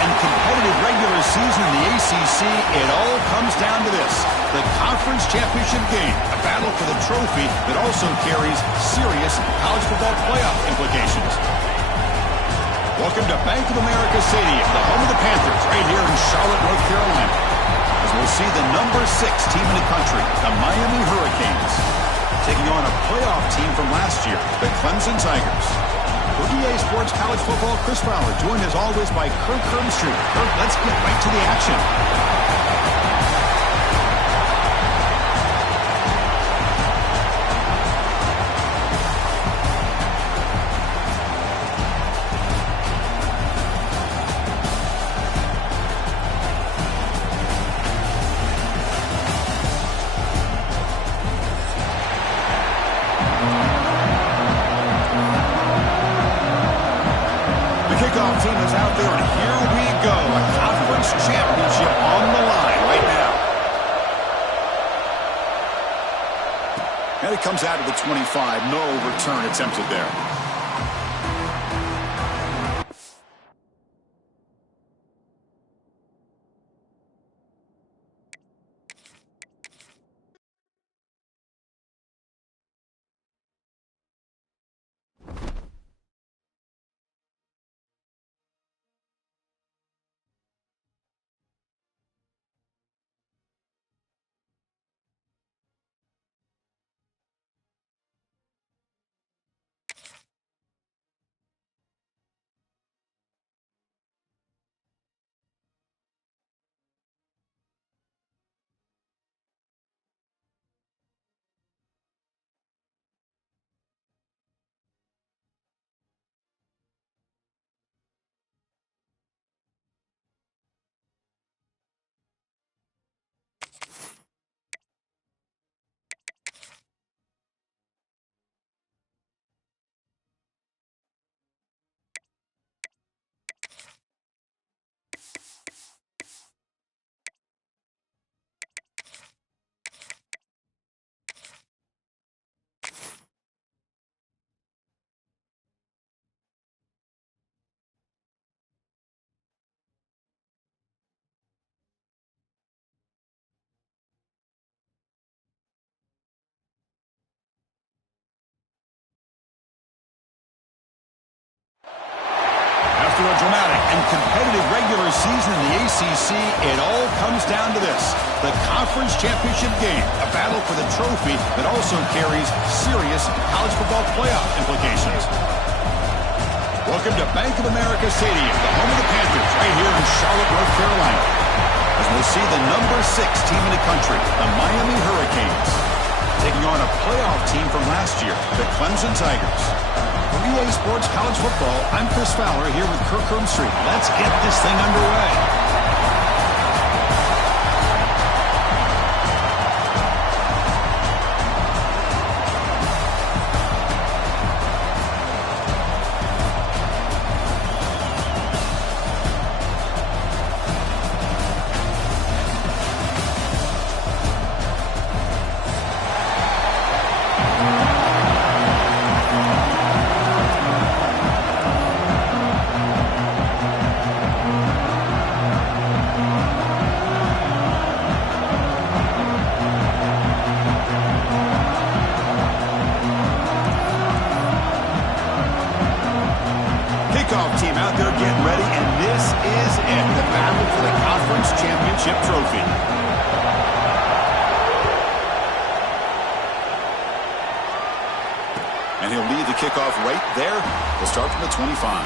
and competitive regular season in the ACC, it all comes down to this: the conference championship game, a battle for the trophy that also carries serious college football playoff implications. Welcome to Bank of America Stadium, the home of the Panthers, right here in Charlotte, North Carolina, as we'll see the number 6 team in the country, the Miami Hurricanes, taking on a playoff team from last year, the Clemson Tigers. For EA Sports College Football, Chris Fowler, joined as always by Kirk Herbstreit. Kirk, let's get right to the action. Kickoff team is out there, and here we go. A conference championship on the line right now. And it comes out of the 25. No return attempted there. After a dramatic and competitive regular season in the ACC, it all comes down to this: the conference championship game, a battle for the trophy that also carries serious college football playoff implications. Welcome to Bank of America Stadium, the home of the Panthers, right here in Charlotte, North Carolina, as we'll see the number 6 team in the country, the Miami Hurricanes, taking on a playoff team from last year, the Clemson Tigers. For EA Sports College Football, I'm Chris Fowler here with Kirk Herbstreit. Let's get this thing underway. Kickoff team out there getting ready, and this is it, the battle for the conference championship trophy. And he'll lead the kickoff right there. We'll start from the 25.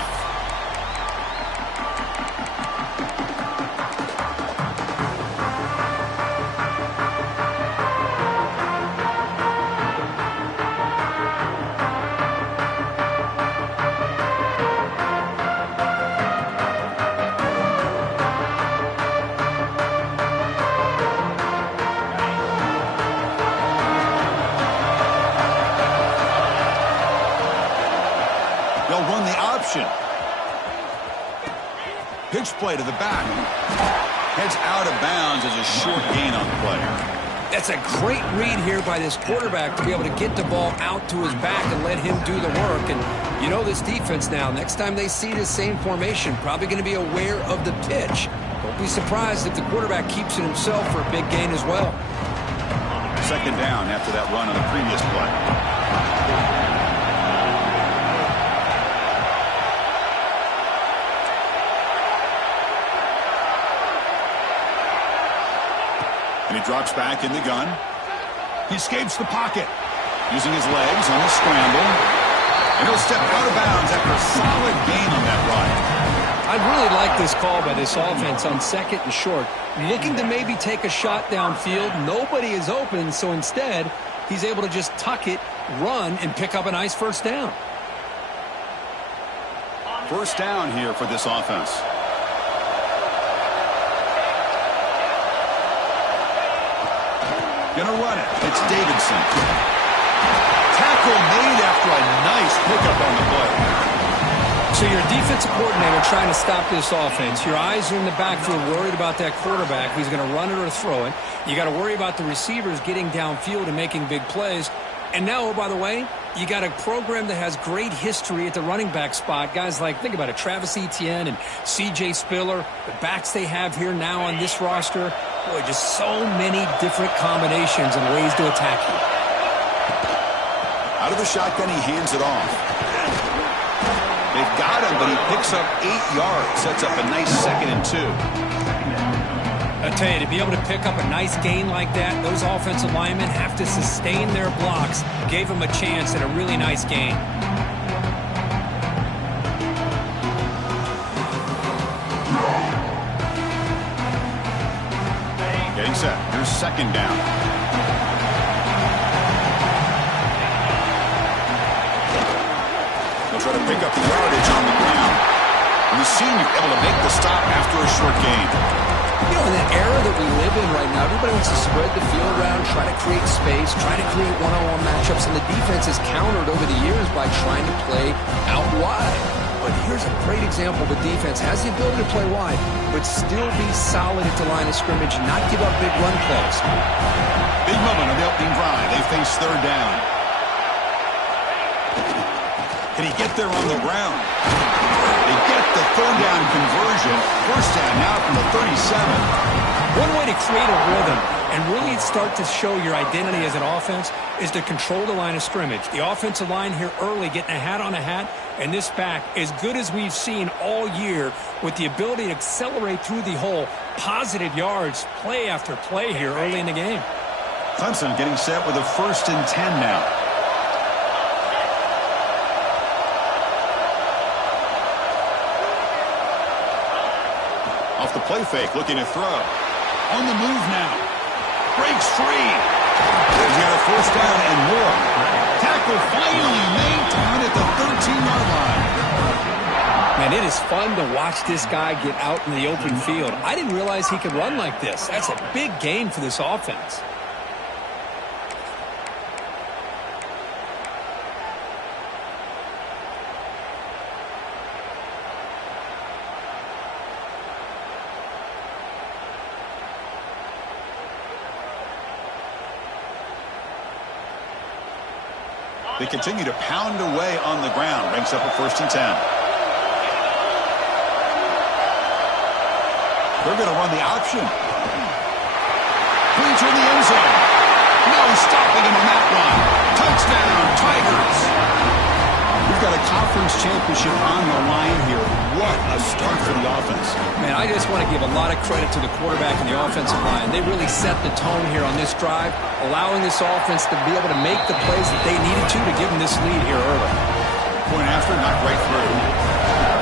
They'll run the option. Pitch play to the back. Heads out of bounds as a short gain on the play. That's a great read here by this quarterback to be able to get the ball out to his back and let him do the work. And you know this defense now, next time they see this same formation, probably going to be aware of the pitch. Don't be surprised if the quarterback keeps it himself for a big gain as well. Second down after that run on the previous play. And he drops back in the gun. He escapes the pocket, using his legs on the scramble. And he'll step out of bounds after a solid gain on that run. I'd really like this call by this offense on second and short. Looking to maybe take a shot downfield. Nobody is open, so instead, he's able to just tuck it, run, and pick up a nice first down. First down here for this offense. Gonna run it. It's Davidson. Tackle made after a nice pickup on the play. So you're a defensive coordinator trying to stop this offense. Your eyes are in the backfield worried about that quarterback who's going to run it or throw it. You got to worry about the receivers getting downfield and making big plays. And now, oh, by the way, you got a program that has great history at the running back spot. Guys like, think about it, Travis Etienne and C.J. Spiller, the backs they have here now on this roster. Boy, just so many different combinations and ways to attack you. Out of the shotgun, he hands it off. They've got him, but he picks up 8 yards. Sets up a nice 2nd and 2. I tell you, to be able to pick up a nice gain like that, those offensive linemen have to sustain their blocks. Gave him a chance at a really nice gain. Getting set. Here's second down. They'll try to pick up the yardage on the ground. And the senior able to make the stop after a short gain. You know, in the era that we live in right now, everybody wants to spread the field around, try to create space, try to create one-on-one matchups, and the defense has countered over the years by trying to play out wide. But here's a great example. The defense has the ability to play wide, but still be solid at the line of scrimmage and not give up big run plays. Big moment on the opening drive. They face third down. Can he get there on the ground? They get the third down conversion. First down now from the 37. One way to create a rhythm and really start to show your identity as an offense is to control the line of scrimmage. The offensive line here early getting a hat on a hat, and this back as good as we've seen all year with the ability to accelerate through the hole. Positive yards, play after play here early in the game. Clemson getting set with a 1st and 10 now. Off the play fake, looking to throw. On the move now. Breaks free. He's got a first down and more. Tackle finally made to run at the 13-yard line. Man, it is fun to watch this guy get out in the open field. I didn't realize he could run like this. That's a big gain for this offense. They continue to pound away on the ground. Ranks up a 1st and 10. They're going to run the option. Clean to the end zone. No stopping him on that one. Touchdown, Tigers. We've got a conference championship on the line here. What a start for the offense. Man, I just want to give a lot of credit to the quarterback and the offensive line. They really set the tone here on this drive, allowing this offense to be able to make the plays that they needed to give them this lead here early. Point after, knocked right through.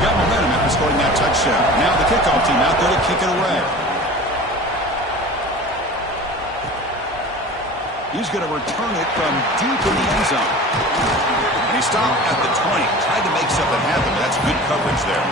Got momentum after scoring that touchdown. Now the kickoff team out there to kick it away. He's going to return it from deep in the end zone. And he stopped at the 20. Tried to make something happen, but that's good coverage there.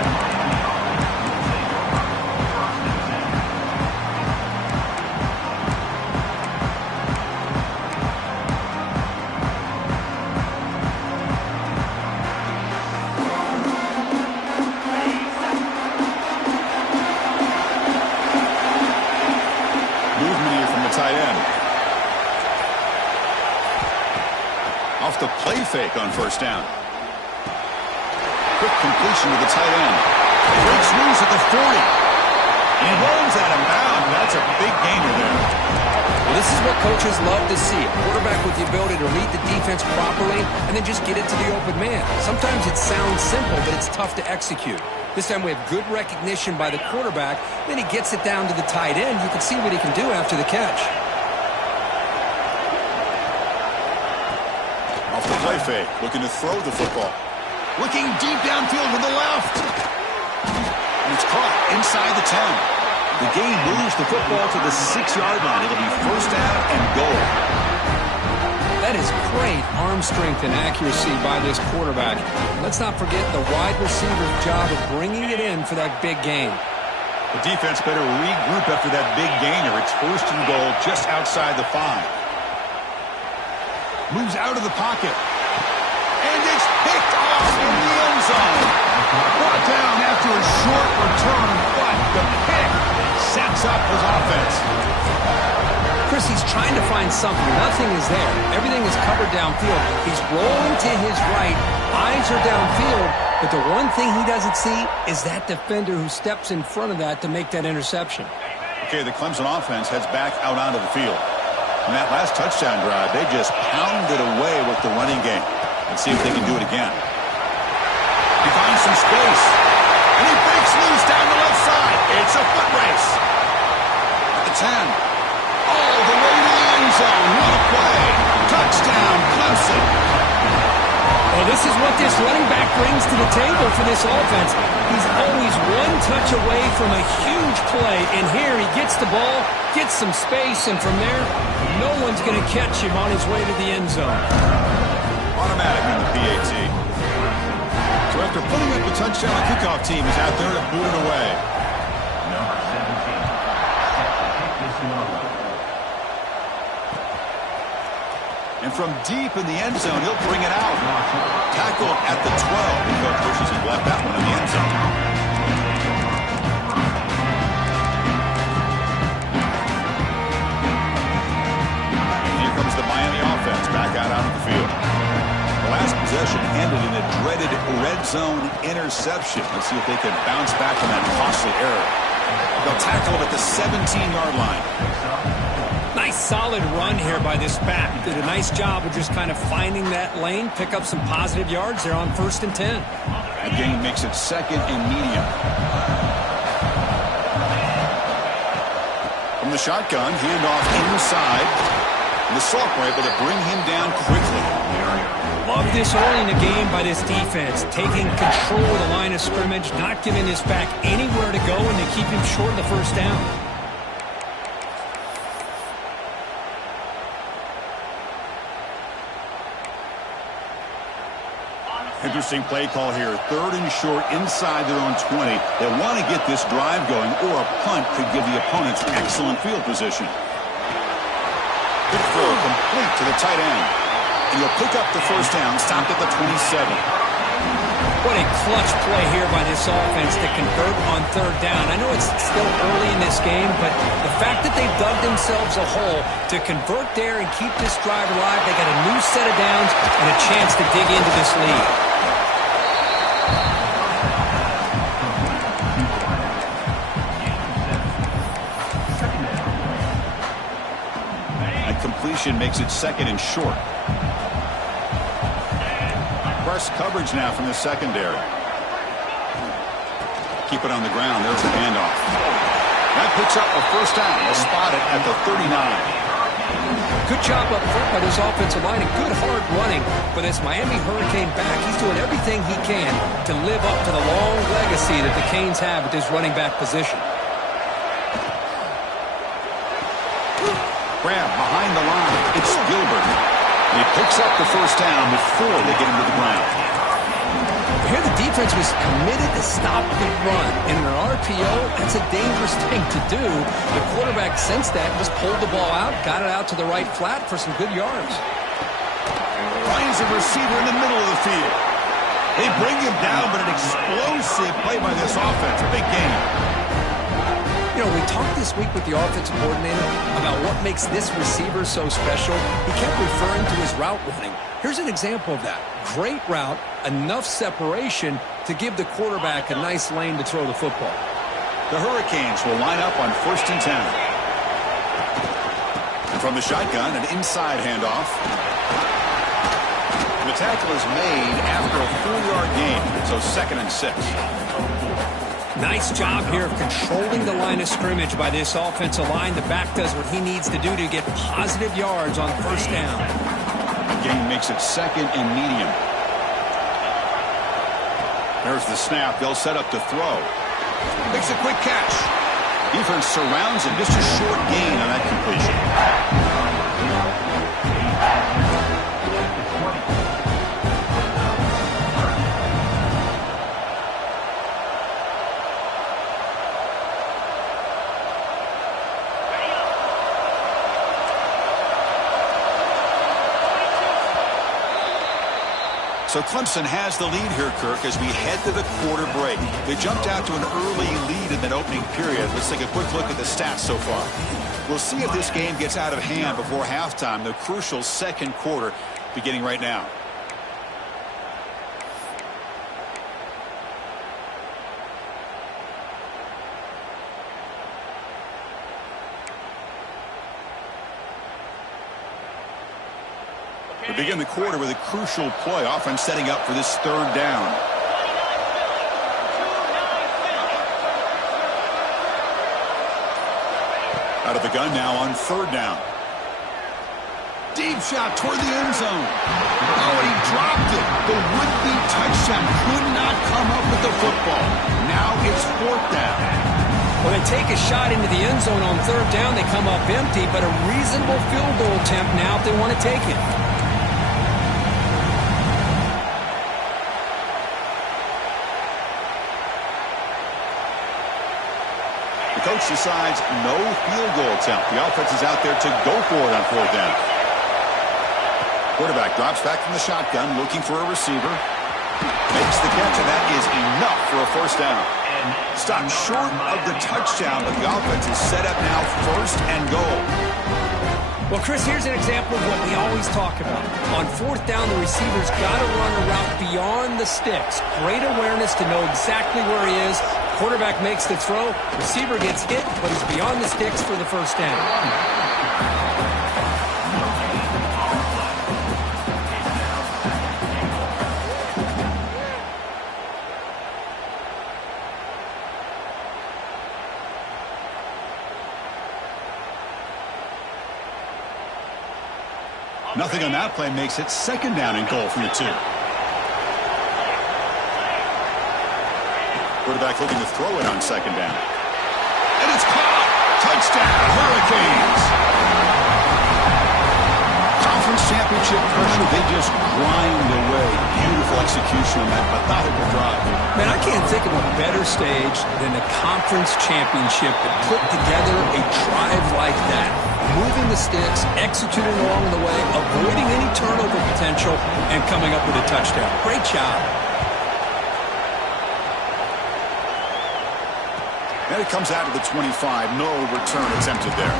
Tight end. off the play fake on first down. Quick completion to the tight end. Breaks loose at the 40. He runs out of bounds. That's a big gainer there. Well, this is what coaches love to see. A quarterback with the ability to read the defense properly and then just get it to the open man. Sometimes it sounds simple, but it's tough to execute. This time we have good recognition by the quarterback. Then he gets it down to the tight end. You can see what he can do after the catch. Off the play fake, looking to throw the football. Looking deep downfield with the left. And it's caught inside the 10. The game moves the football to the 6-yard line. It'll be first down and goal. That is great arm strength and accuracy by this quarterback. Let's not forget the wide receiver's job of bringing it in for that big gain. The defense better regroup after that big gainer. It's first and goal just outside the 5. Moves out of the pocket. And it's picked off in the end zone. Brought down after a short return, but the pick sets up his offense. Chris, he's trying to find something. Nothing is there. Everything is covered downfield. He's rolling to his right. Eyes are downfield. But the one thing he doesn't see is that defender who steps in front of that to make that interception. Okay, the Clemson offense heads back out onto the field. On that last touchdown drive, they just pounded away with the running game. Let's see if they can do it again. He finds some space. And he breaks loose down the left side. It's a foot race. At the 10. All the way to the end zone. What a play. Touchdown, Clemson. Well, this is what this running back brings to the table for this offense. He's always one touch away from a huge play. And here he gets the ball, gets some space, and from there, no one's going to catch him on his way to the end zone. Automatic on the PAT. So after putting up the touchdown, the kickoff team is out there to boot it away. And from deep in the end zone, he'll bring it out. Tackle at the 12. The coach wishes he left that one in the end zone. And here comes the Miami offense back out onto the field. The last possession ended in a dreaded red zone interception. Let's see if they can bounce back from that costly error. They'll tackle him at the 17-yard line. Nice solid run here by this back. Did a nice job of just kind of finding that lane, pick up some positive yards there on 1st and 10. The gain makes it 2nd and medium. From the shotgun, handoff inside. And the Sophomore able to bring him down quickly. Love this early in the game by this defense, taking control of the line of scrimmage, not giving this back anywhere to go, and they keep him short of the first down. Interesting play call here. 3rd and short inside their own 20. They want to get this drive going, or a punt could give the opponents excellent field position. Good throw, complete to the tight end. And he'll pick up the first down, stopped at the 27. What a clutch play here by this offense to convert on 3rd down. I know it's still early in this game, but the fact that they've dug themselves a hole to convert there and keep this drive alive, they got a new set of downs and a chance to dig into this lead. That completion makes it 2nd and short. Press coverage now from the secondary. Keep it on the ground. There's the handoff. That picks up a first down. They'll spot it at the 39. Good job up front by this offensive line and good hard running for this Miami Hurricane back. He's doing everything he can to live up to the long legacy that the Canes have at this running back position. Grab behind the line. It's Gilbert. And he picks up the first down before they get him to the ground. Here the defense was committed to stop the run. In an RPO, that's a dangerous thing to do. The quarterback sensed that and just pulled the ball out, got it out to the right flat for some good yards. Finds a receiver in the middle of the field. They bring him down, but an explosive play by this offense. A big game. You know, we talked this week with the offensive coordinator about what makes this receiver so special. He kept referring to his route running. Here's an example of that. Great route, enough separation to give the quarterback a nice lane to throw the football. The Hurricanes will line up on 1st and 10. And from the shotgun, an inside handoff. The tackle is made after a 4-yard gain, so 2nd and 6. Nice job here of controlling the line of scrimmage by this offensive line. The back does what he needs to do to get positive yards on 1st down. The gain makes it 2nd and medium. There's the snap. They'll set up to throw. Makes a quick catch. Defense surrounds him. Just a short gain on that completion. So Clemson has the lead here, Kirk, as we head to the quarter break. They jumped out to an early lead in that opening period. Let's take a quick look at the stats so far. We'll see if this game gets out of hand before halftime, the crucial 2nd quarter beginning right now. We begin the quarter with a crucial play. Offense setting up for this 3rd down. Out of the gun now on 3rd down. Deep shot toward the end zone. Oh, and he dropped it. The would-be touchdown could not come up with the football. Now it's 4th down. When they take a shot into the end zone on 3rd down, they come up empty, but a reasonable field goal attempt now if they want to take it. Coach decides no field goal attempt. The offense is out there to go for it on 4th down. Quarterback drops back from the shotgun, looking for a receiver. Makes the catch, and that is enough for a 1st down. Stopped short of the touchdown, but the offense is set up now 1st and goal. Well, Chris, here's an example of what we always talk about. On 4th down, the receiver's got to run a route beyond the sticks. Great awareness to know exactly where he is. Quarterback makes the throw. Receiver gets hit, but he's beyond the sticks for the 1st down. Nothing on that play makes it 2nd down and goal from the 2. Quarterback looking to throw it on 2nd down. And it's caught! Touchdown, Hurricanes! Conference championship pressure, they just grind away. Beautiful execution on that methodical drive. Man, I can't think of a better stage than the conference championship to put together a drive like that. Moving the sticks, executing along the way, avoiding any turnover potential, and coming up with a touchdown. Great job. And it comes out of the 25. No return attempted there.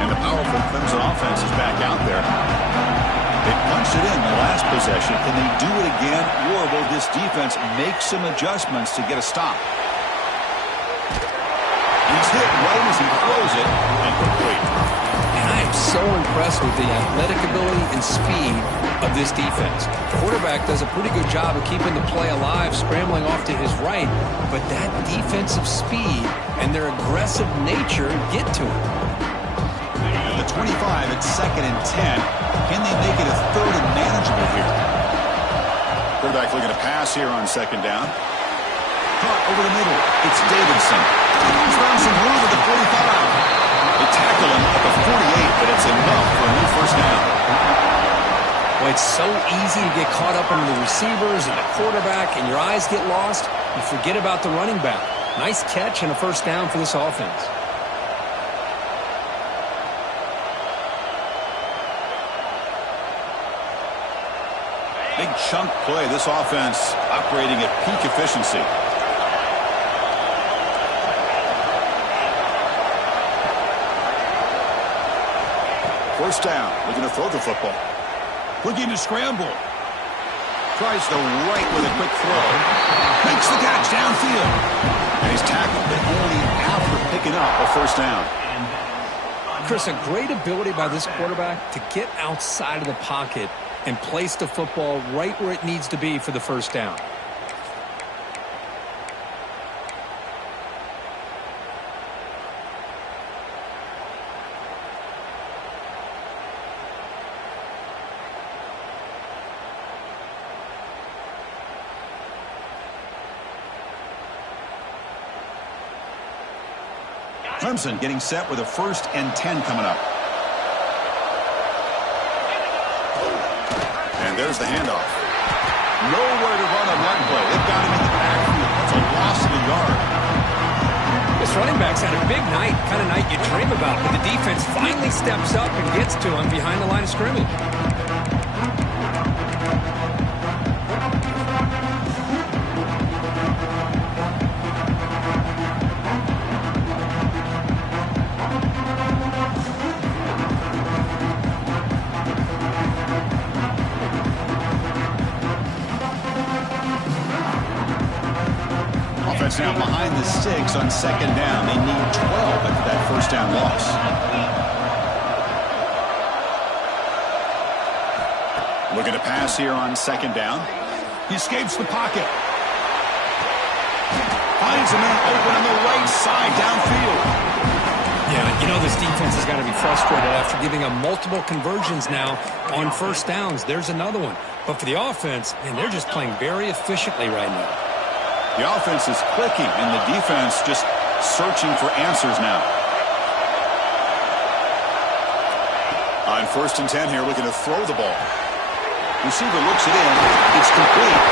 And the powerful Clemson offense is back out there. They punched it in the last possession. Can they do it again, or will this defense make some adjustments to get a stop? He's hit right as he throws it, incomplete. And I am so impressed with the athletic ability and speed of this defense. The quarterback does a pretty good job of keeping the play alive, scrambling off to his right, but that defensive speed and their aggressive nature get to him. At the 25, it's 2nd and 10. Can they make it a 3rd and manageable here? Quarterback looking to pass here on 2nd down. Caught over the middle. It's Davidson. He's found some room at the 45. They tackle him at the 48, but it's enough for a new 1st down. Well, it's so easy to get caught up in the receivers and the quarterback, and your eyes get lost. You forget about the running back. Nice catch and a first down for this offense. Big chunk play. This offense operating at peak efficiency. First down. Looking to throw the football. Looking to scramble. Tries the right with a quick throw. Makes the catch downfield. And he's tackled, but only after picking up a first down. Chris, a great ability by this quarterback to get outside of the pocket and place the football right where it needs to be for the first down. Clemson getting set with a 1st and 10 coming up. And there's the handoff. Nowhere to run on that play. They've got him in the backfield. That's a loss of a yard. This running back's had a big night, kind of night you dream about, but the defense finally steps up and gets to him behind the line of scrimmage. Now behind the 6 on 2nd down. They need 12 after that first down loss. Looking to pass here on 2nd down. He escapes the pocket. Finds a man open on the right side downfield. Yeah, you know this defense has got to be frustrated after giving up multiple conversions now on first downs. There's another one. But for the offense, man, they're just playing very efficiently right now. The offense is clicking, and the defense just searching for answers now. On 1st and 10 here, looking to throw the ball. Receiver looks it in. It's complete.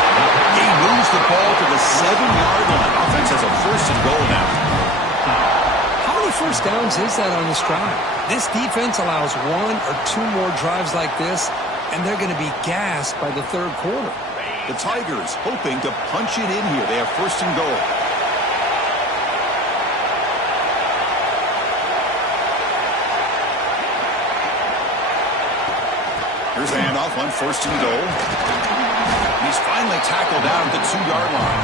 He moves the ball to the 7-yard line. Offense has a 1st and goal now. How many first downs is that on this drive? This defense allows 1 or 2 more drives like this, and they're going to be gassed by the 3rd quarter. The Tigers hoping to punch it in here. They have 1st and goal. Here's the handoff on 1st and goal. He's finally tackled down at the 2-yard line.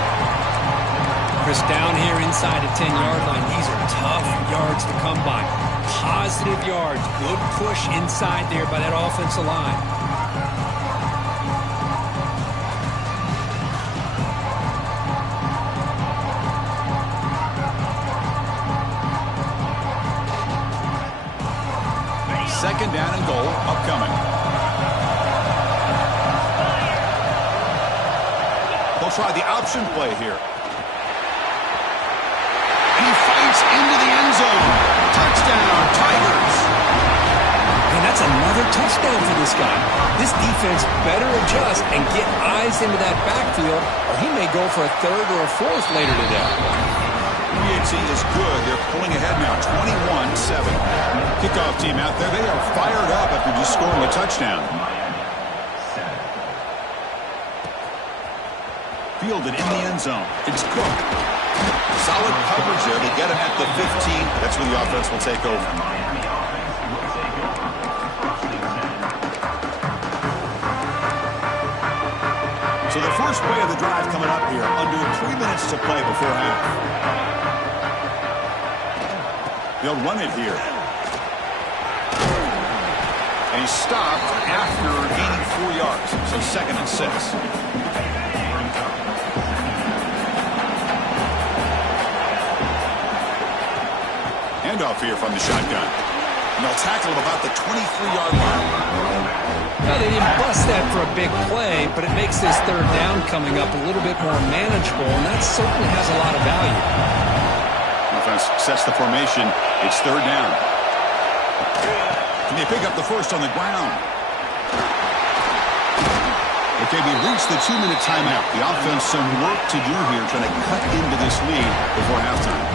Chris, down here inside the 10-yard line, these are tough yards to come by. Positive yards. Good push inside there by that offensive line. Second down and goal upcoming. They'll try the option play here. And he fights into the end zone. Touchdown, Tigers. And that's another touchdown for this guy. This defense better adjust and get eyes into that backfield, or he may go for a 3rd or a 4th later today. PHC is good. They're pulling ahead now, 21-7. Kickoff team out there. They are fired up after just scoring a touchdown. Fielded in the end zone. It's Cook. Solid coverage there. They get him at the 15. That's where the offense will take over. So the first play of the drive coming up here. Under 3 minutes to play before half. They'll run it here. And he's stopped after gaining 4 yards. So 2nd and 6. Handoff here from the shotgun. And they'll tackle him about the 23-yard line. Now, they didn't bust that for a big play, but it makes this 3rd down coming up a little bit more manageable, and that certainly has a lot of value. Offense sets the formation. It's 3rd down. And they pick up the 1st on the ground. Okay, we reached the 2-minute timeout. The offense some work to do here, trying to cut into this lead before halftime.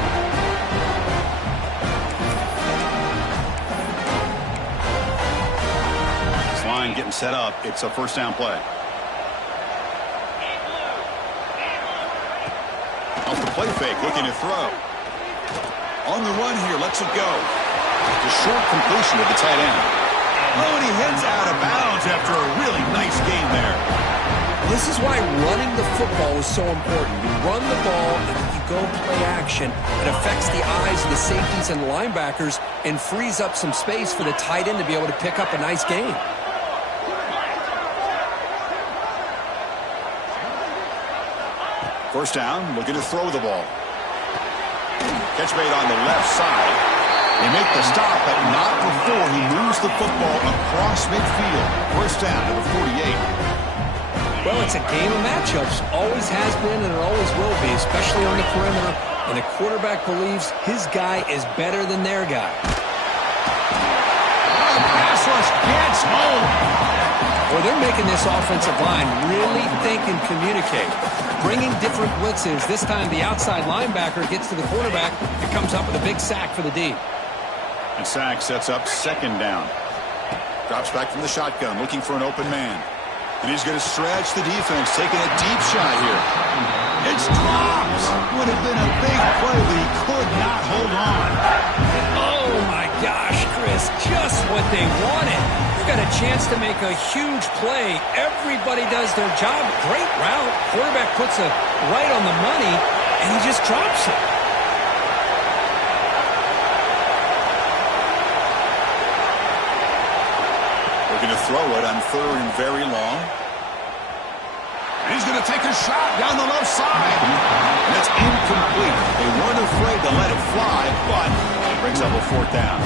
This line getting set up. It's a first down play. Off the play fake, looking to throw. On the run here, lets it go. The short completion of the tight end. Oh, and he heads out of bounds after a really nice game there. This is why running the football is so important. You run the ball and you go play action. It affects the eyes of the safeties and linebackers and frees up some space for the tight end to be able to pick up a nice gain. First down, looking to throw the ball. Catch made on the left side. They make the stop, but not before he moves the football across midfield. First down to the 48. Well, it's a game of matchups. Always has been and it always will be, especially on the perimeter. And the quarterback believes his guy is better than their guy. Pass rush gets home. Well, they're making this offensive line really think and communicate. Bringing different blitzes. This time the outside linebacker gets to the quarterback and comes up with a big sack for the D. And sack sets up second down. Drops back from the shotgun, looking for an open man. And he's going to stretch the defense, taking a deep shot here. It's dropped. Would have been a big play, but he could not hold on. Oh, my gosh, Chris. Just what they wanted. They've got a chance to make a huge play. Everybody does their job. Great route. Quarterback puts it right on the money, and he just drops it. Looking to throw it on third and very long. And he's going to take a shot down the left side. And it's incomplete. They weren't afraid to let it fly, but it brings up a fourth down.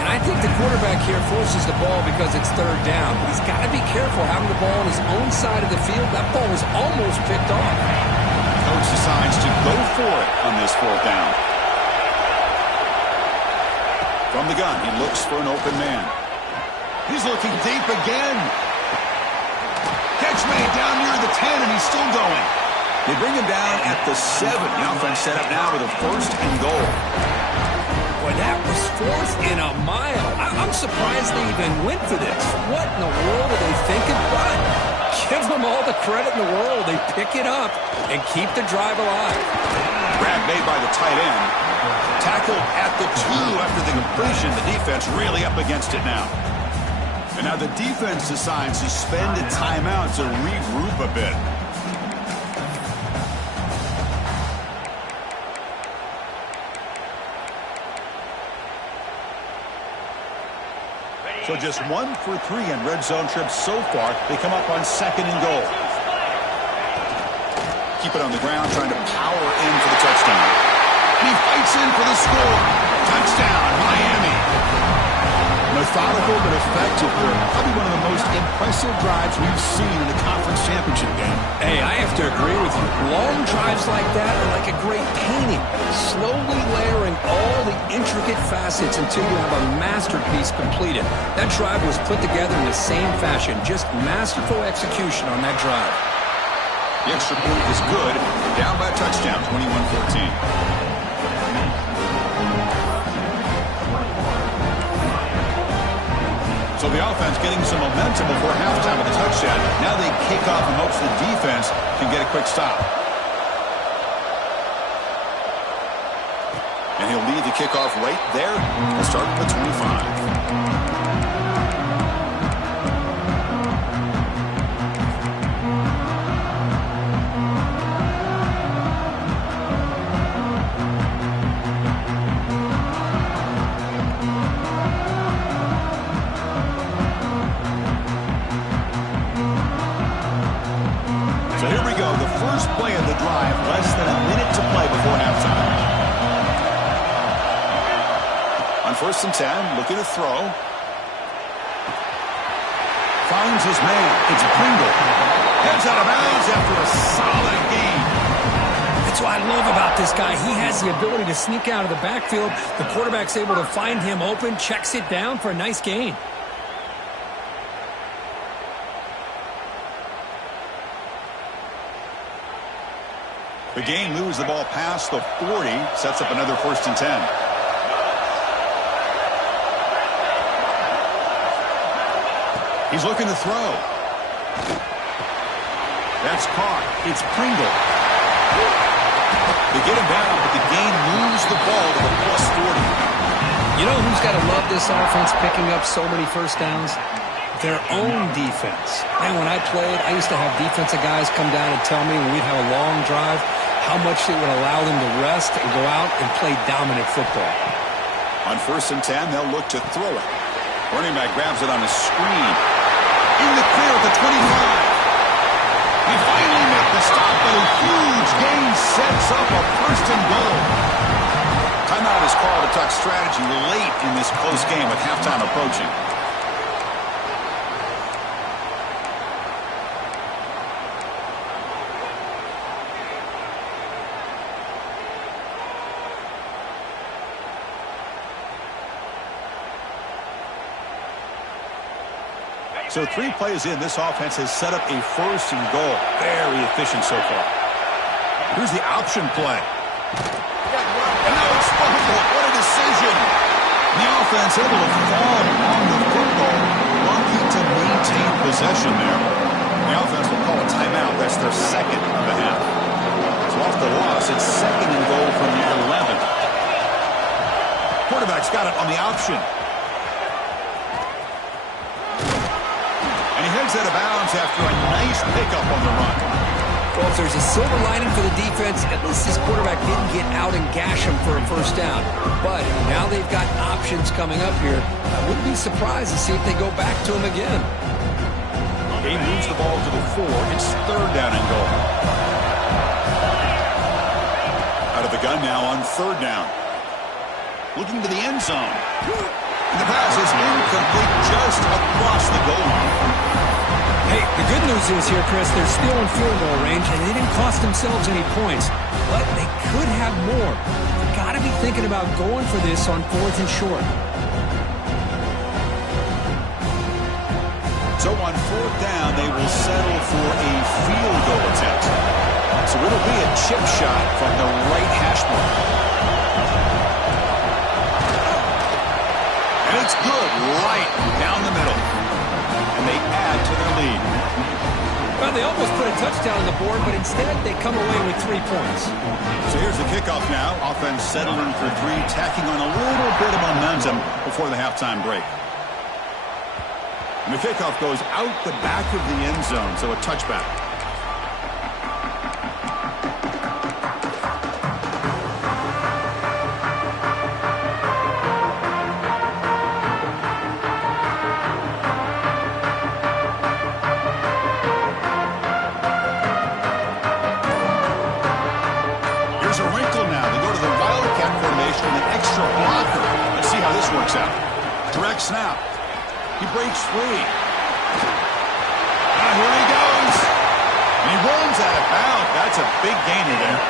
And I think the quarterback here forces the ball because it's third down. He's got to be careful having the ball on his own side of the field. That ball was almost picked off. The coach decides to go for it on this fourth down. From the gun, he looks for an open man. He's looking deep again. Catch made down near the 10, and he's still going. They bring him down at the 7. The offense set up now with a first and goal. Boy, that was fourth and a mile. I'm surprised they even went for this. What in the world are they thinking? But give them all the credit in the world. They pick it up and keep the drive alive. Grab made by the tight end. Tackled at the 2 after the completion. The defense really up against it now. And now the defense decides to spend a timeout to regroup a bit. So just 1 for 3 in red zone trips so far. They come up on second and goal. Keep it on the ground, trying to power in for the touchdown. And he fights in for the score. Touchdown, Miami. Methodical but effective here. Probably one of the most impressive drives we've seen in the conference championship game. Hey, I have to agree with you. Long drives like that are like a great painting. Slowly layering all the intricate facets until you have a masterpiece completed. That drive was put together in the same fashion. Just masterful execution on that drive. The extra point is good. Down by a touchdown, 21-14. So the offense getting some momentum before halftime with a touchdown. Now they kick off and hopes the defense can get a quick stop. And he'll lead the kickoff right there. He'll start at the 25. So here we go, the first play of the drive, less than a minute to play before halftime. On first and 10, looking to throw. Finds his man, it's Pringle. Heads out of bounds after a solid game. That's what I love about this guy. He has the ability to sneak out of the backfield. The quarterback's able to find him open, checks it down for a nice gain. The game moves the ball past the 40, sets up another 1st and 10. He's looking to throw. That's caught. It's Pringle. They get him down, but the game moves the ball to the +40. You know who's got to love this offense picking up so many first downs? Their own defense. Man, when I played, I used to have defensive guys come down and tell me when we'd have a long drive how much it would allow them to rest and go out and play dominant football. On 1st and 10, they'll look to throw it. Running back grabs it on a screen. In the clear at the 25. They finally make the stop, but a huge gain sets up a 1st and goal. Timeout is called to talk strategy late in this close game with halftime approaching. So 3 plays in, this offense has set up a 1st and goal. Very efficient so far. Here's the option play. And now it's fumbled. What a decision. The offense able to fall on the football, lucky to maintain possession there. The offense will call a timeout. That's their 2nd of the half. So off the loss, it's 2nd and goal from the 11. Quarterback's got it on the option. He heads out of bounds after a nice pickup on the run. Well, if there's a silver lining for the defense, at least this quarterback didn't get out and gash him for a 1st down. But now they've got options coming up here. I wouldn't be surprised to see if they go back to him again. He moves the ball to the 4. It's 3rd down and goal. Out of the gun now on 3rd down. Looking to the end zone. And the pass is incomplete just across the goal line. Hey, the good news is here, Chris, they're still in field goal range, and they didn't cost themselves any points. But they could have more. They've got to be thinking about going for this on 4th and short. So on 4th down, they will settle for a field goal attempt. So it'll be a chip shot from the right hash mark. And it's good right down the middle. And they add to their lead. Well, they almost put a touchdown on the board, but instead they come away with 3 points. So here's the kickoff now. Offense settling for 3, tacking on a little bit of momentum before the halftime break. And the kickoff goes out the back of the end zone, so a touchback. Works out. Direct snap. He breaks free. Now here he goes. And he runs out of bounds. That's a big gainer there.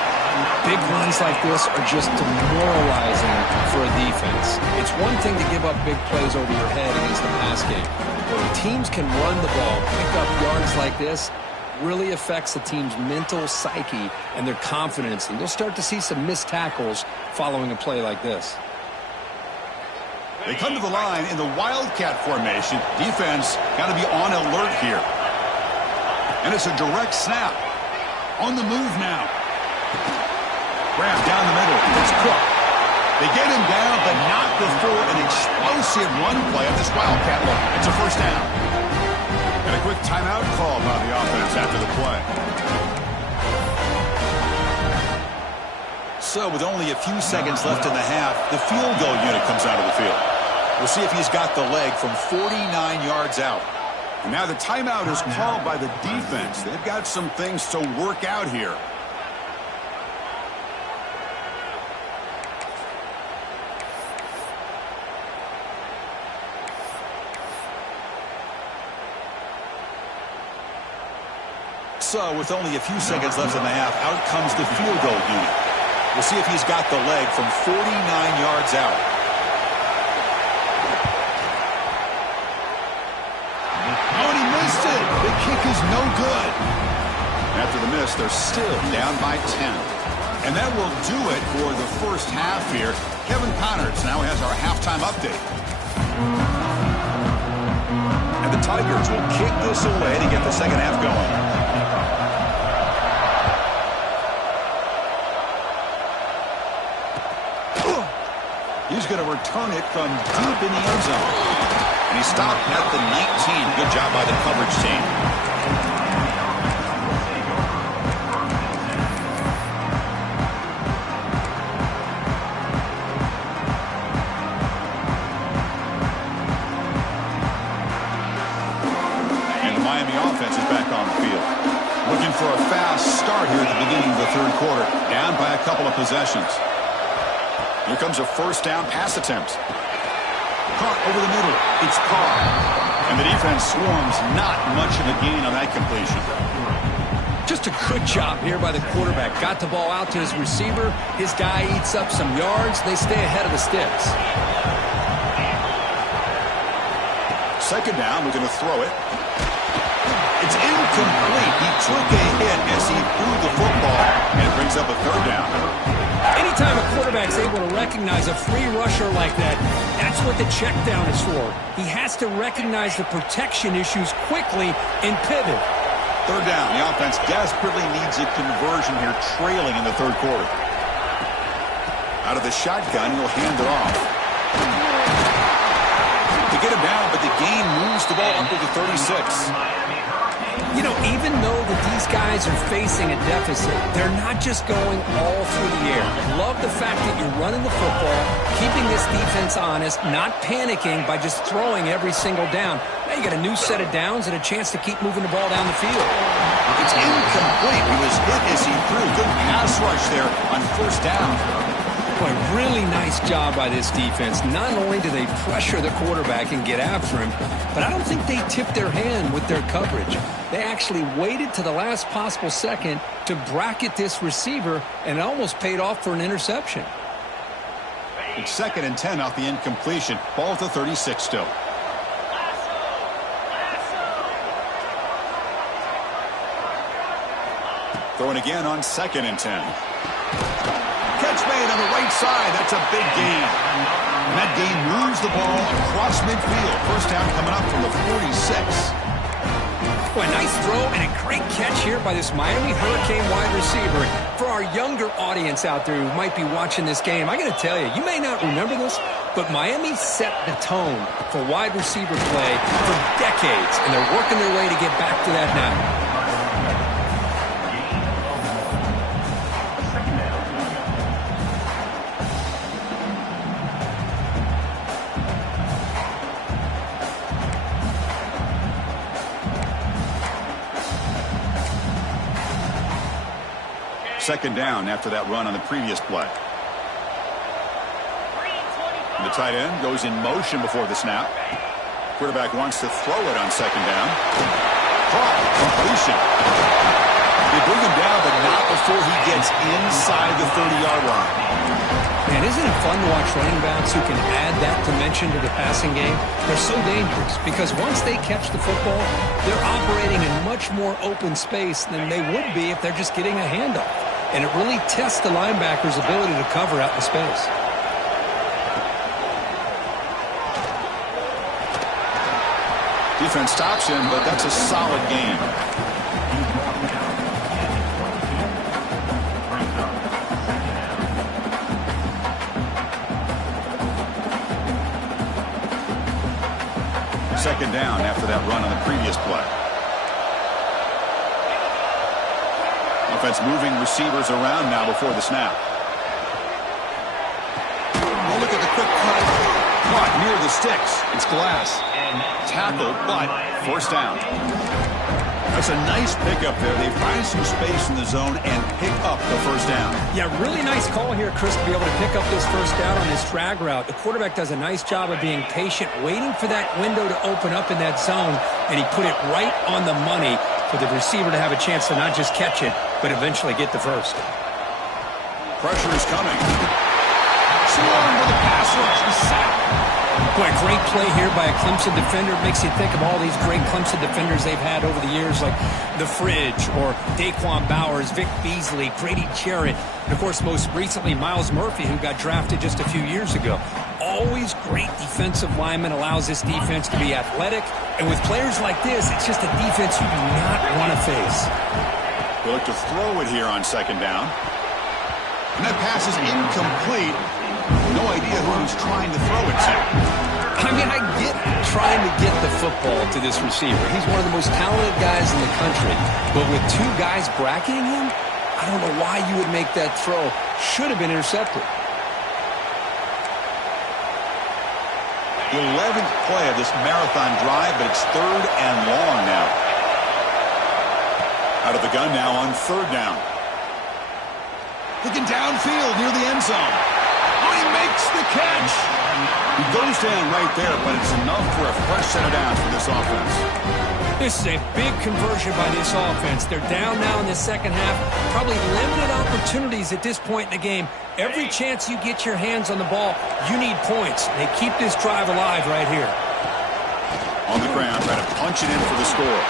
Big runs like this are just demoralizing for a defense. It's one thing to give up big plays over your head against the pass game. But when teams can run the ball, pick up yards like this, really affects the team's mental psyche and their confidence. And you'll start to see some missed tackles following a play like this. They come to the line in the Wildcat formation. Defense got to be on alert here. And it's a direct snap. On the move now. Grab down the middle. It's Cook. They get him down, but not before an explosive run play on this Wildcat look. It's a 1st down. And a quick timeout call by the offense after the play. So with only a few seconds left in the half, the field goal unit comes out of the field. We'll see if he's got the leg from 49 yards out. And now the timeout is called by the defense. They've got some things to work out here. So with only a few seconds left in the half, out comes the field goal unit. We'll see if he's got the leg from 49 yards out. Oh, and he missed it. The kick is no good. After the miss, this, they're still down by 10. And that will do it for the first half here. Kevin Connors now has our halftime update. And the Tigers will kick this away to get the second half going. He's going to return it from deep in the end zone. And he stopped at the 19. Good job by the coverage team. Offense is back on the field. Looking for a fast start here at the beginning of the third quarter. Down by a couple of possessions. Here comes a first down pass attempt. Caught over the middle. It's caught. And the defense swarms. Not much of a gain on that completion. Just a good job here by the quarterback. Got the ball out to his receiver. His guy eats up some yards. They stay ahead of the sticks. Second down. We're going to throw it. It's incomplete. He took a hit as he threw the football, and it brings up a third down. Anytime a quarterback's able to recognize a free rusher like that, that's what the check down is for. He has to recognize the protection issues quickly and pivot. Third down. The offense desperately needs a conversion here, trailing in the third quarter. Out of the shotgun, he'll hand it off. To get him down, but the gain moves the ball up to the 36. You know, even though that these guys are facing a deficit, they're not just going all through the air. Love the fact that you're running the football, keeping this defense honest, not panicking by just throwing every single down. Now you got a new set of downs and a chance to keep moving the ball down the field. It's incomplete. He was hit as he threw. Good pass rush there on first down. Boy, really nice job by this defense. Not only do they pressure the quarterback and get after him, but I don't think they tipped their hand with their coverage. They actually waited to the last possible second to bracket this receiver, and it almost paid off for an interception. It's 2nd and 10 off the incompletion. Ball at the 36 still. Throwing again on 2nd and 10. Catch made on the right side. That's a big gain. And that gain moves the ball across midfield. First down coming up from the 46. Boy, nice throw and a great catch here by this Miami Hurricane wide receiver. For our younger audience out there who might be watching this game, I got to tell you, you may not remember this, but Miami set the tone for wide receiver play for decades, and they're working their way to get back to that now. Second down after that run on the previous play. And the tight end goes in motion before the snap. Quarterback wants to throw it on second down. Caught. Completion. They bring him down, but not before he gets inside the 30-yard line. Man, isn't it fun to watch running backs who can add that dimension to the passing game? They're so dangerous because once they catch the football, they're operating in much more open space than they would be if they're just getting a handoff. And it really tests the linebacker's ability to cover out in space. Defense stops him, but that's a solid gain. Second down after that run on the previous play. Offense moving receivers around now before the snap. Oh, look at the quick cut. Caught near the sticks. It's Glass. Tackled, but first down. That's a nice pickup there. They find some space in the zone and pick up the first down. Yeah, really nice call here, Chris, to be able to pick up this first down on this drag route. The quarterback does a nice job of being patient, waiting for that window to open up in that zone, and he put it right on the money for the receiver to have a chance to not just catch it, but eventually get the first. Pressure is coming. swarmed with a pass rush. He's sacked. Boy, great play here by a Clemson defender. Makes you think of all these great Clemson defenders they've had over the years, like The Fridge or Daquan Bowers, Vic Beasley, Grady Jarrett, and, of course, most recently, Miles Murphy, who got drafted just a few years ago. Always great defensive lineman, allows this defense to be athletic. And with players like this, it's just a defense you do not want to face. They look to throw it here on second down. And that pass is incomplete. No idea who he's trying to throw it to. I mean, I get trying to get the football to this receiver. He's one of the most talented guys in the country. But with two guys bracketing him, I don't know why you would make that throw. Should have been intercepted. The 11th play of this marathon drive, but it's third and long now. Out of the gun now on third down. Looking downfield near the end zone. Oh, he makes the catch. He goes down right there, but it's enough for a fresh set of downs for this offense. This is a big conversion by this offense. They're down now in the second half. Probably limited opportunities at this point in the game. Every chance you get your hands on the ball, you need points. They keep this drive alive right here. On the ground, trying to punch it in for the score.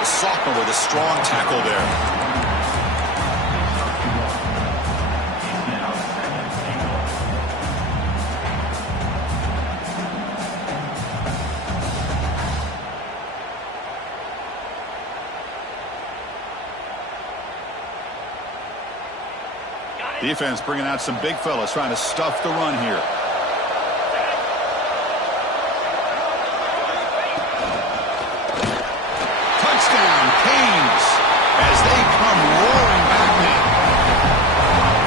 The sophomore with a strong tackle there. Defense bringing out some big fellas, trying to stuff the run here. Touchdown, Canes, as they come roaring back now.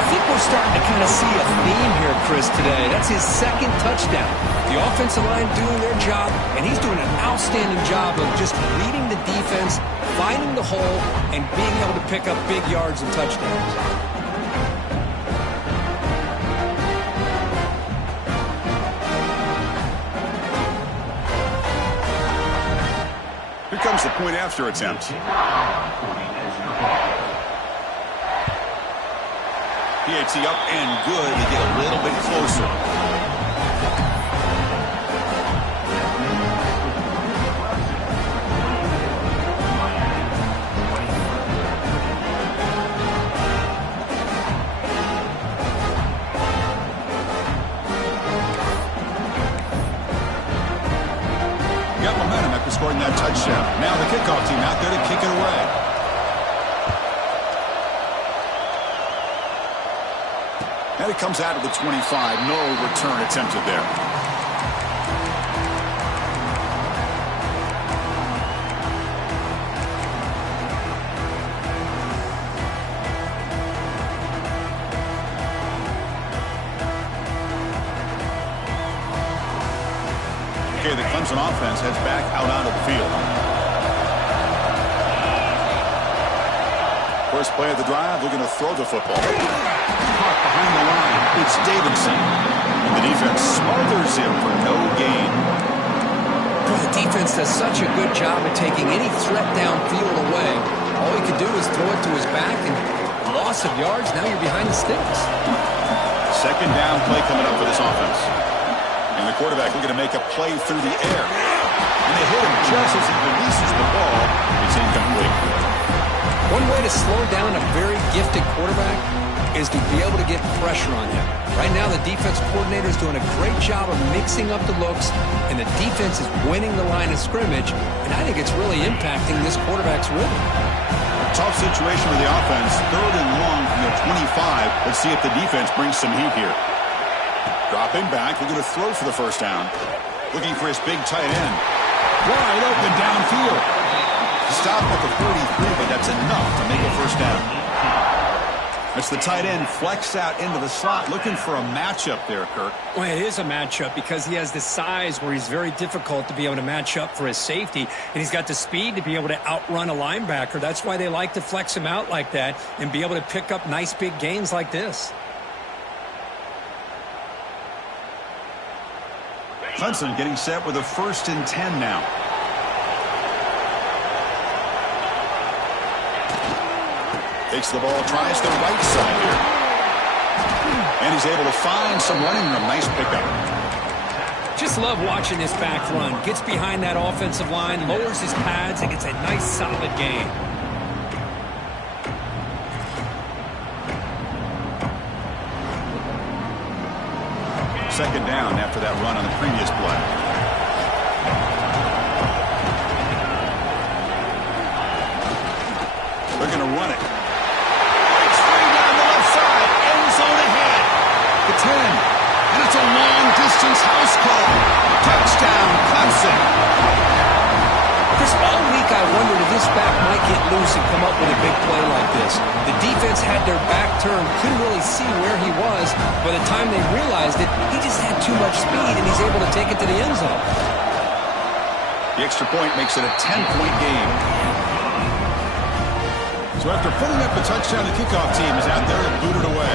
I think we're starting to kind of see a theme here, Chris, today. That's his second touchdown. The offensive line doing their job, and he's doing an outstanding job of just reading the defense, finding the hole, and being able to pick up big yards and touchdowns. Here comes the point after attempt. PAT up and good to get a little bit closer. Got momentum after scoring that touchdown. Now the kickoff team out there to kick it away. And it comes out of the 25. No return attempted there. Okay, the Clemson offense heads back out onto the field. First play of the drive, looking to throw the football. Caught behind the line. It's Davidson. And the defense smothers him for no gain. The defense does such a good job of taking any threat downfield away. All he could do is throw it to his back, and loss of yards, now you're behind the sticks. Second down play coming up for this offense. And the quarterback looking to make a play through the air. And they hit him just as he releases the ball. It's incomplete. One way to slow down a very gifted quarterback is to be able to get pressure on him. Right now, the defense coordinator is doing a great job of mixing up the looks, and the defense is winning the line of scrimmage, and I think it's really impacting this quarterback's rhythm. Tough situation with the offense. Third and long from the 25. Let's see if the defense brings some heat here. Dropping back, looking to throw for the first down. Looking for his big tight end. Wide open downfield. Stop at the 43, but that's enough to make a first down. That's the tight end flex out into the slot, looking for a matchup there, Kirk. Well, it is a matchup because he has the size where he's very difficult to be able to match up for his safety, and he's got the speed to be able to outrun a linebacker. That's why they like to flex him out like that and be able to pick up nice big gains like this. Clemson getting set with a 1st and 10 now. Takes the ball, tries the right side here. And he's able to find some running room. Nice pickup. Just love watching this back run. Gets behind that offensive line, lowers his pads, and gets a nice solid gain. Second down after that run on the previous play. They're going to run it. Breaks free down the left side. End zone ahead. The 10. And it's a long-distance house call. Touchdown, Clemson. Chris, all week I wondered if this back might get loose and come up with a big play like this. The defense had their back turned, couldn't really see where he was. By the time they realized it, he just had too much speed, and he's able to take it to the end zone. The extra point makes it a 10-point game. So after putting up a touchdown, the kickoff team is out there and booted away.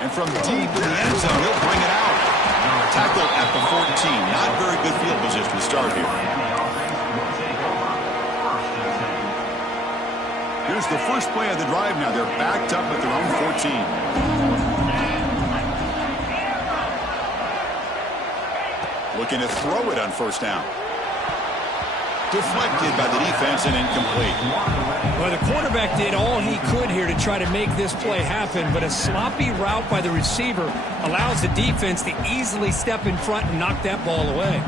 And from deep in the end zone, he'll bring it out. Tackle at the 14. Not very good field position to start here. Here's the first play of the drive now. They're backed up at their own 14. Looking to throw it on first down. Deflected by the defense and incomplete. Well, the quarterback did all he could here to try to make this play happen, but a sloppy route by the receiver allows the defense to easily step in front and knock that ball away.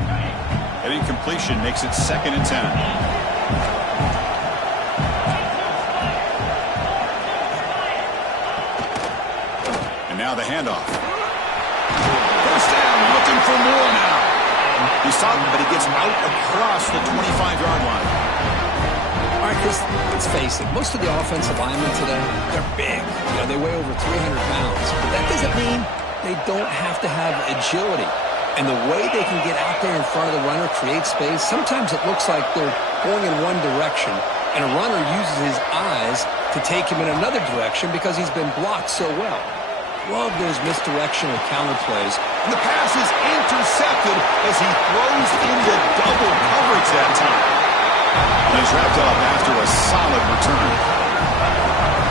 An incompletion makes it 2nd and 10. And now the handoff. First down, looking for more now. He saw him, but he gets out across the 25-yard line. All right, Chris, let's face it. Most of the offensive linemen today, they're big. You know, they weigh over 300 pounds. But that doesn't mean they don't have to have agility. And the way they can get out there in front of the runner, create space, sometimes it looks like they're going in one direction, and a runner uses his eyes to take him in another direction because he's been blocked so well. Love those misdirection or counter plays. And the pass is intercepted as he throws into double coverage that time. And he's wrapped up after a solid return.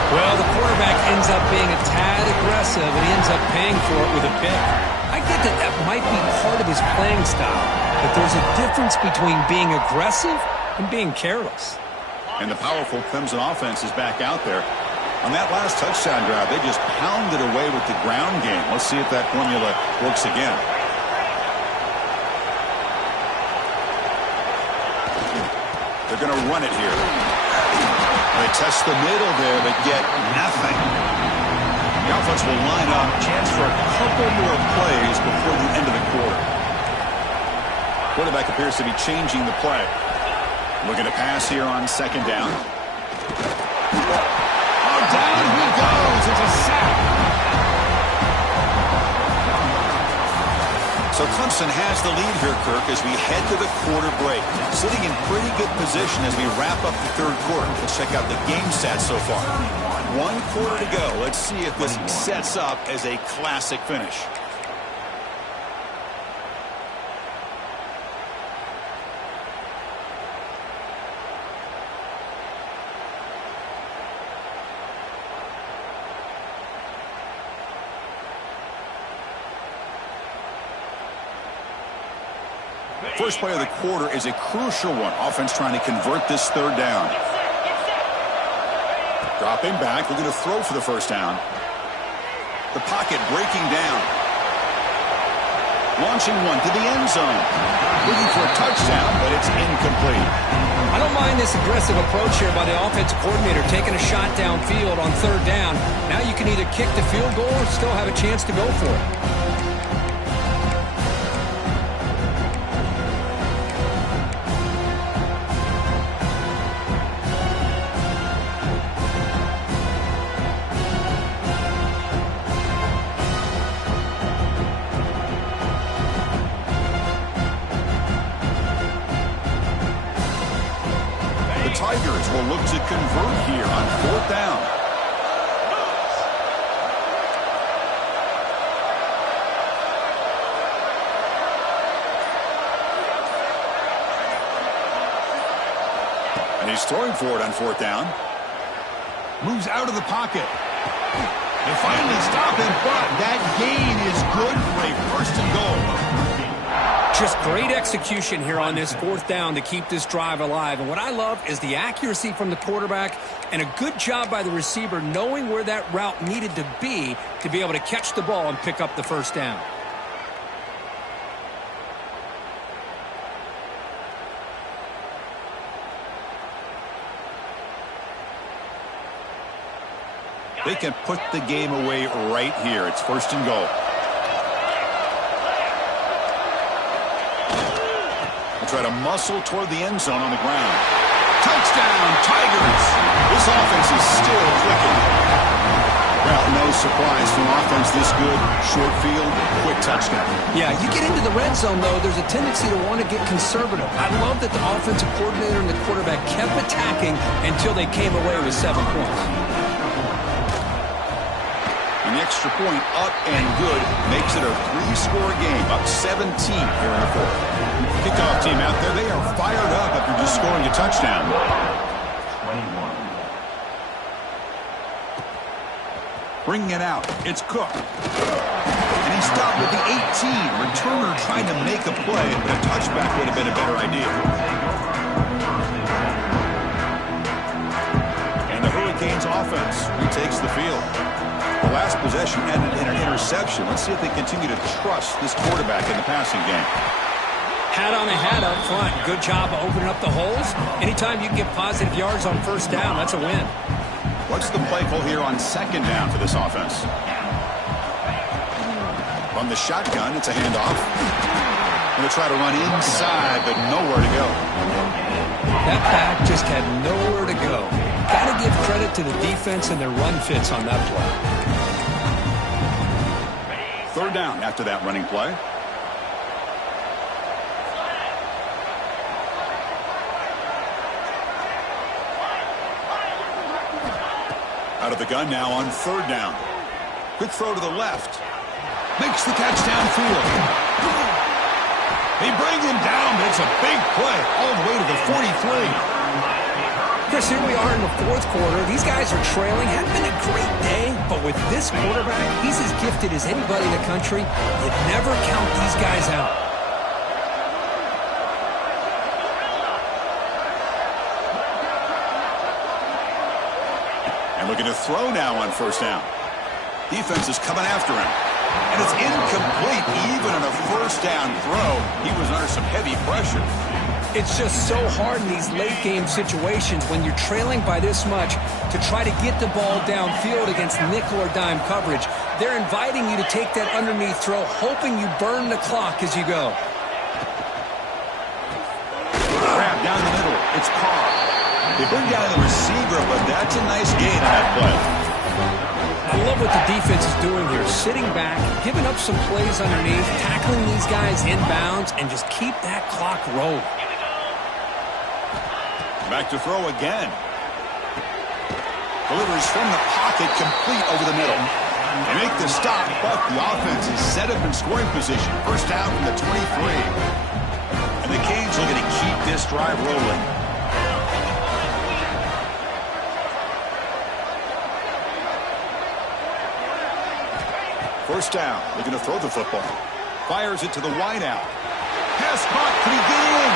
Well, the quarterback ends up being a tad aggressive, and he ends up paying for it with a pick. I get that that might be part of his playing style, but there's a difference between being aggressive and being careless. And the powerful Clemson offense is back out there. On that last touchdown drive, they just pounded away with the ground game. Let's see if that formula works again. They're going to run it here. They test the middle there, but get nothing. The offense will line up. Chance for a couple more plays before the end of the quarter. Quarterback appears to be changing the play. Looking to pass here on 2nd down. Down he goes. It's a sack. So Clemson has the lead here, Kirk, as we head to the quarter break. Sitting in pretty good position as we wrap up the 3rd quarter. Let's check out the game stats so far. 1 quarter to go. Let's see if this sets up as a classic finish. First play of the quarter is a crucial one. Offense trying to convert this 3rd down. Dropping back, looking to throw for the first down. The pocket breaking down. Launching one to the end zone. Looking for a touchdown, but it's incomplete. I don't mind this aggressive approach here by the offensive coordinator, taking a shot downfield on 3rd down. Now you can either kick the field goal or still have a chance to go for it. Tigers will look to convert here on 4th down. And he's throwing for it on 4th down. Moves out of the pocket. They finally stop it, but that gain is good for a 1st and goal. Just great execution here on this 4th down to keep this drive alive. And what I love is the accuracy from the quarterback and a good job by the receiver knowing where that route needed to be able to catch the ball and pick up the 1st down. They can put the game away right here. It's 1st and goal. They'll try to muscle toward the end zone on the ground. Touchdown, Tigers! This offense is still clicking. Well, no surprise from offense this good. Short field, quick touchdown. Yeah, you get into the red zone, though, there's a tendency to want to get conservative. I love that the offensive coordinator and the quarterback kept attacking until they came away with 7 points. An extra point up and good makes it a 3-score game, up 17 here in the 4th. Kickoff team out there, they are fired up after just scoring a touchdown. 21. Bringing it out, it's Cook. And he stopped with the 18. Returner trying to make a play, but a touchback would have been a better idea. And the Hurricanes offense retakes the field. The last possession ended in an interception. Let's see if they continue to trust this quarterback in the passing game. Hat on a hat up front. Good job of opening up the holes. Anytime you can get positive yards on 1st down, that's a win. What's the play call here on 2nd down for this offense? From the shotgun, it's a handoff. Going to try to run inside, but nowhere to go. That back just had nowhere to go. Got to give credit to the defense and their run fits on that play. 3rd down after that running play. Out of the gun now on 3rd down. Quick throw to the left. Makes the catch downfield. They bring him down, but it's a big play all the way to the 43. Chris, here we are in the 4th quarter. These guys are trailing. Hadn't been a great day, but with this quarterback, he's as gifted as anybody in the country. You never count these guys out. And looking to throw now on 1st down. Defense is coming after him. And it's incomplete. Even on a 1st down throw, he was under some heavy pressure. It's just so hard in these late-game situations when you're trailing by this much to try to get the ball downfield against nickel or dime coverage. They're inviting you to take that underneath throw, hoping you burn the clock as you go. Grab down the middle. It's Carr. They bring down the receiver, but that's a nice gain on that play. I love what the defense is doing here. Sitting back, giving up some plays underneath, tackling these guys inbounds, and just keep that clock rolling. Back to throw again. Delivers from the pocket, complete over the middle. They make the stop, but the offense is set up in scoring position. 1st down from the 23. And the Canes looking to keep this drive rolling. First down, looking to throw the football. Fires it to the wideout. Pass caught, can he get in?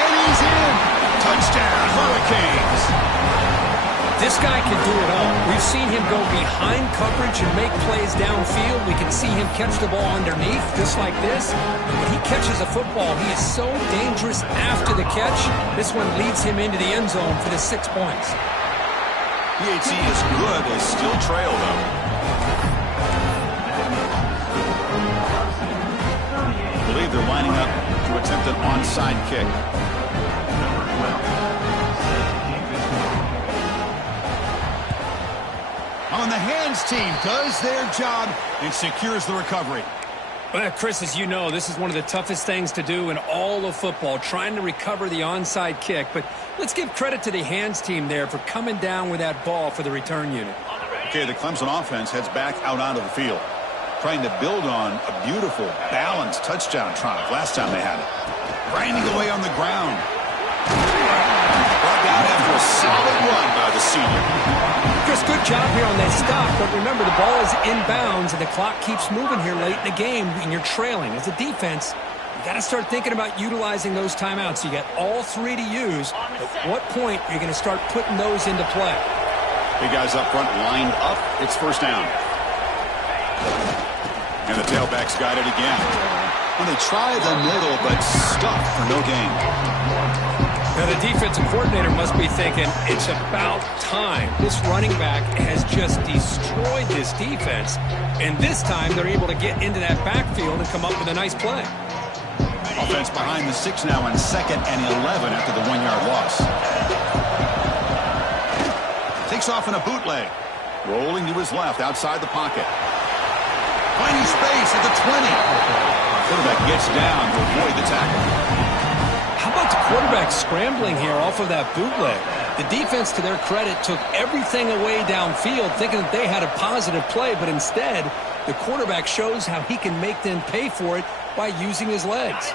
And he's in! Touchdown, Hurricanes! This guy can do it all. We've seen him go behind coverage and make plays downfield. We can see him catch the ball underneath, just like this. When he catches a football, he is so dangerous after the catch. This one leads him into the end zone for the 6 points. PAT is good. They still trail, though. I believe they're lining up to attempt an onside kick. On the hands team does their job and secures the recovery. Well, Chris, as you know, this is one of the toughest things to do in all of football, trying to recover the onside kick. But let's give credit to the hands team there for coming down with that ball for the return unit. Okay, the Clemson offense heads back out onto the field, trying to build on a beautiful, balanced touchdown drive last time they had it. Grinding away on the ground. Brought down A solid run by the senior. Chris, good job here on that stop, but remember the ball is inbounds and the clock keeps moving here late in the game and you're trailing. As a defense, you got to start thinking about utilizing those timeouts. You got all three to use. At what point are you going to start putting those into play? Big guys up front lined up. It's first down. And the tailback's got it again. And they try the middle, but stuck for no gain. Now the defensive coordinator must be thinking, it's about time. This running back has just destroyed this defense. And this time they're able to get into that backfield and come up with a nice play. Offense behind the 6 now on 2nd and 11 after the 1-yard loss. Takes off in a bootleg. Rolling to his left outside the pocket. Finding space at the 20. Quarterback gets down to avoid the tackle. How about the quarterback scrambling here off of that bootleg? The defense, to their credit, took everything away downfield thinking that they had a positive play, but instead the quarterback shows how he can make them pay for it by using his legs.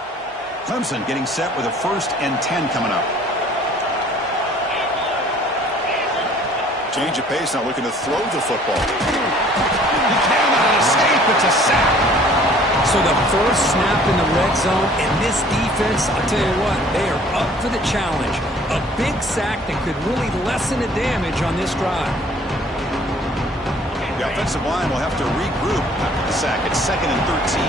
Clemson getting set with a 1st and 10 coming up. Change of pace, now looking to throw the football. He cannot escape. It's a sack. So the first snap in the red zone, and this defense, I'll tell you what, they are up for the challenge. A big sack that could really lessen the damage on this drive. The offensive line will have to regroup after the sack. It's 2nd and 13.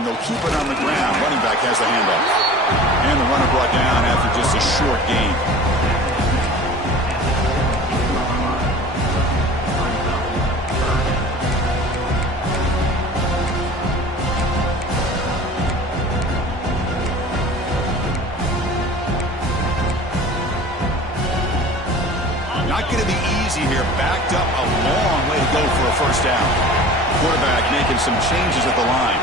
And they'll keep it on the ground. Running back has the handoff. And the runner brought down after just a short gain. Not going to be easy here. Backed up a long way to go for a first down. Quarterback making some changes at the line.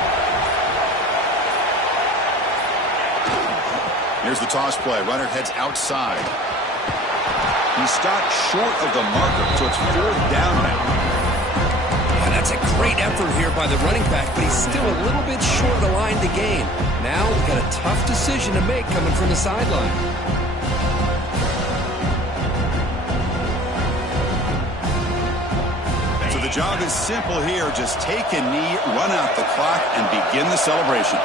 Here's the toss play. Runner heads outside. He stopped short of the marker, so it's 4th down now. Yeah, that's a great effort here by the running back, but he's still a little bit short of the line to gain. Now we've got a tough decision to make coming from the sideline. So the job is simple here. Just take a knee, run out the clock, and begin the celebration.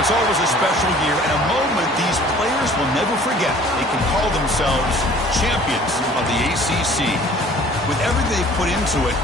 It's always a special year and a moment these players will never forget. They can call themselves champions of the ACC. With everything they've put into it,